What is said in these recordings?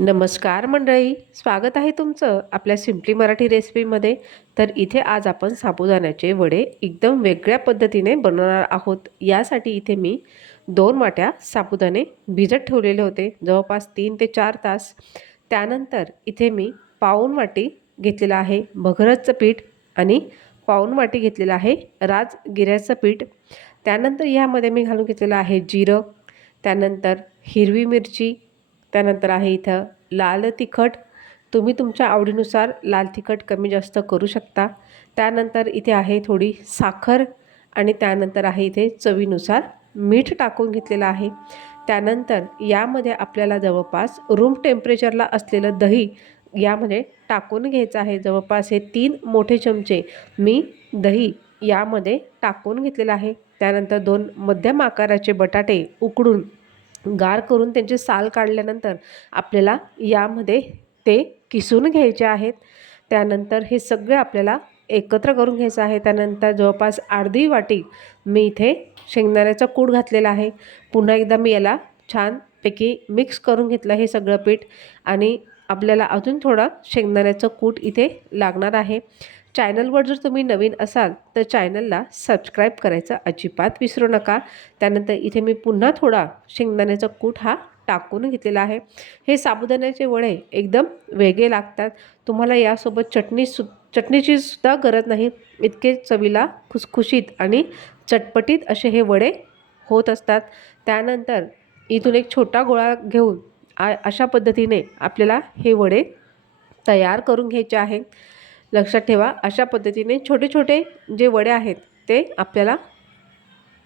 नमस्कार मंडळी स्वागत आहे तुमचं आपल्या सिम्पली मराठी रेसिपीमध्ये तर इथे आज आपण साबुदाण्याचे वडे एकदम वेगळ्या पद्धतीने बनवणार आहोत. यासाठी इथे मी दोन वाट्या साबुदाणे भिजत ठेवलेले होते जवळपास तीन ते चार तास. त्यानंतर इथे मी पाऊन वाटी घेतलेलं आहे भगरजचं पीठ आणि पाऊन वाटी घेतलेलं आहे राजगिऱ्याचं पीठ. त्यानंतर ह्यामध्ये मी घालून घेतलेलं आहे जिरं. त्यानंतर हिरवी मिरची त्यानंतर आहे इथं लाल तिखट. तुम्ही तुमच्या आवडीनुसार लाल तिखट कमी जास्त करू शकता. त्यानंतर इथे आहे थोडी साखर आणि त्यानंतर आहे इथे चवीनुसार मीठ टाकून घेतलेलं आहे. त्यानंतर यामध्ये आपल्याला जवळपास रूम टेम्परेचरला असलेलं दही यामध्ये टाकून घ्यायचं आहे. जवळपास हे तीन मोठे चमचे मी दही यामध्ये टाकून घेतलेलं आहे. त्यानंतर दोन मध्यम आकाराचे बटाटे उकडून गार करून त्यांचे साल काढल्यानंतर आपल्याला यामध्ये ते किसून घ्यायचे आहेत. त्यानंतर हे सगळे आपल्याला एकत्र करून घ्यायचं आहे. त्यानंतर जवळपास अर्धी वाटी मी इथे शेंगदाण्याचा कूट घातलेला आहे. पुन्हा एकदा मी याला छानपैकी मिक्स करून घेतलं हे सगळं पीठ आणि आपल्याला अजून थोडं शेंगदाण्याचं कूट इथे लागणार आहे. चॅनलवर जर तुम्ही नवीन असाल तर चॅनलला सबस्क्राईब करायचं अजिबात विसरू नका. त्यानंतर इथे मी पुन्हा थोडा शेंगदाण्याचा कूट हा टाकून घेतलेला आहे. हे साबुदाण्याचे वडे एकदम वेगळे लागतात. तुम्हाला यासोबत चटणी सु चटणीची सुद्धा गरज नाही. इतके चवीला खुसखुशीत आणि चटपटीत असे हे वडे होत असतात. त्यानंतर इथून एक छोटा गोळा घेऊन आ अशा पद्धतीने आपल्याला हे वडे तयार करून घ्यायचे आहे. लक्षात ठेवा. अशा पद्धतीने छोटे छोटे जे वडे आहेत ते आपल्याला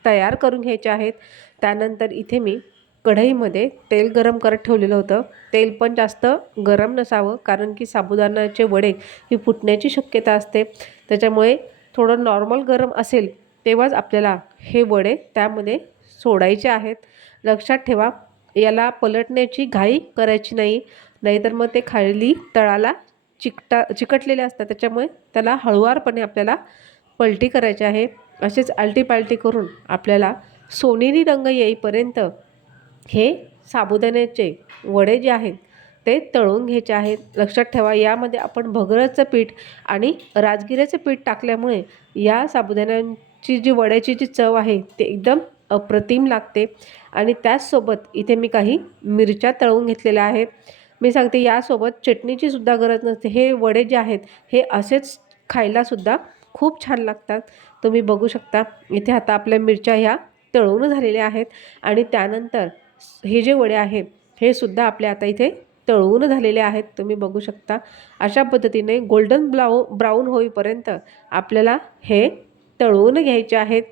तयार करून घ्यायचे आहेत. त्यानंतर इथे मी कढईमध्ये तेल गरम करत ठेवलेलं होतं. तेल पण जास्त गरम नसावं कारण की साबुदाण्याचे वडे ही फुटण्याची शक्यता असते. त्याच्यामुळे थोडं नॉर्मल गरम असेल तेव्हाच आपल्याला हे वडे त्यामध्ये सोडायचे आहेत. लक्षात ठेवा याला पलटण्याची घाई करायची नाही नाहीतर मग ते खाली तळाला चिकटा चिकटलेले असतात त्याच्यामुळे त्याला हळुवारपणे आपल्याला पलटी करायची आहे. असेच आलटीपालटी करून आपल्याला सोनेरी रंग येईपर्यंत हे साबुदाण्याचे वडे जे आहेत ते तळून घ्यायचे आहेत लक्षात ठेवा यामध्ये आपण भगरचं पीठ आणि राजगिऱ्याचं पीठ टाकल्यामुळे या साबुदाण्यांची जी वड्याची जी चव आहे ते एकदम अप्रतिम लागते. आणि त्याचसोबत इथे मी काही मिरच्या तळून घेतलेल्या आहेत. मी सांगते यासोबत चटणीची सुद्धा गरज नसते. हे वडे जे आहेत हे असेच खायलासुद्धा खूप छान लागतात. तुम्ही बघू शकता इथे आता आपल्या मिरच्या ह्या तळून झालेल्या आहेत आणि त्यानंतर हे जे वडे आहेत हे सुद्धा आपल्या आता इथे तळून झालेले आहेत. तुम्ही बघू शकता अशा पद्धतीने गोल्डन ब्लाऊ ब्राऊन होईपर्यंत आपल्याला हे तळून घ्यायचे आहेत.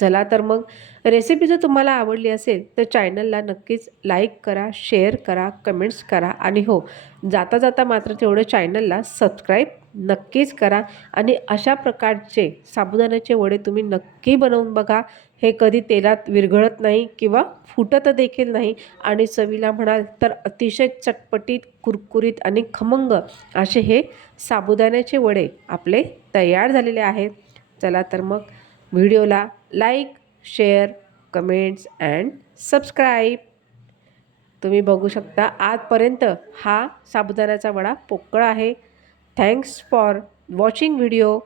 चला तर मग. रेसिपी जर तुम्हाला आवडली असेल तर चॅनलला नक्कीच लाईक करा शेअर करा कमेंट्स करा आणि हो जाता जाता मात्र तेवढं चॅनलला सबस्क्राईब नक्कीच करा आणि अशा प्रकारचे साबुदाण्याचे वडे तुम्ही नक्की बनवून बघा. हे कधी तेलात विरघळत नाही किंवा फुटत देखील नाही आणि चवीला म्हणाल तर अतिशय चटपटीत कुरकुरीत आणि खमंग असे हे साबुदाण्याचे वडे आपले तयार झालेले आहेत. चला तर मग व्हिडिओला like share comments and subscribe. तुम्ही बघू शकता आजपर्यंत हा साबुदाण्याचा वडा पोकळ आहे. Thanks for watching video.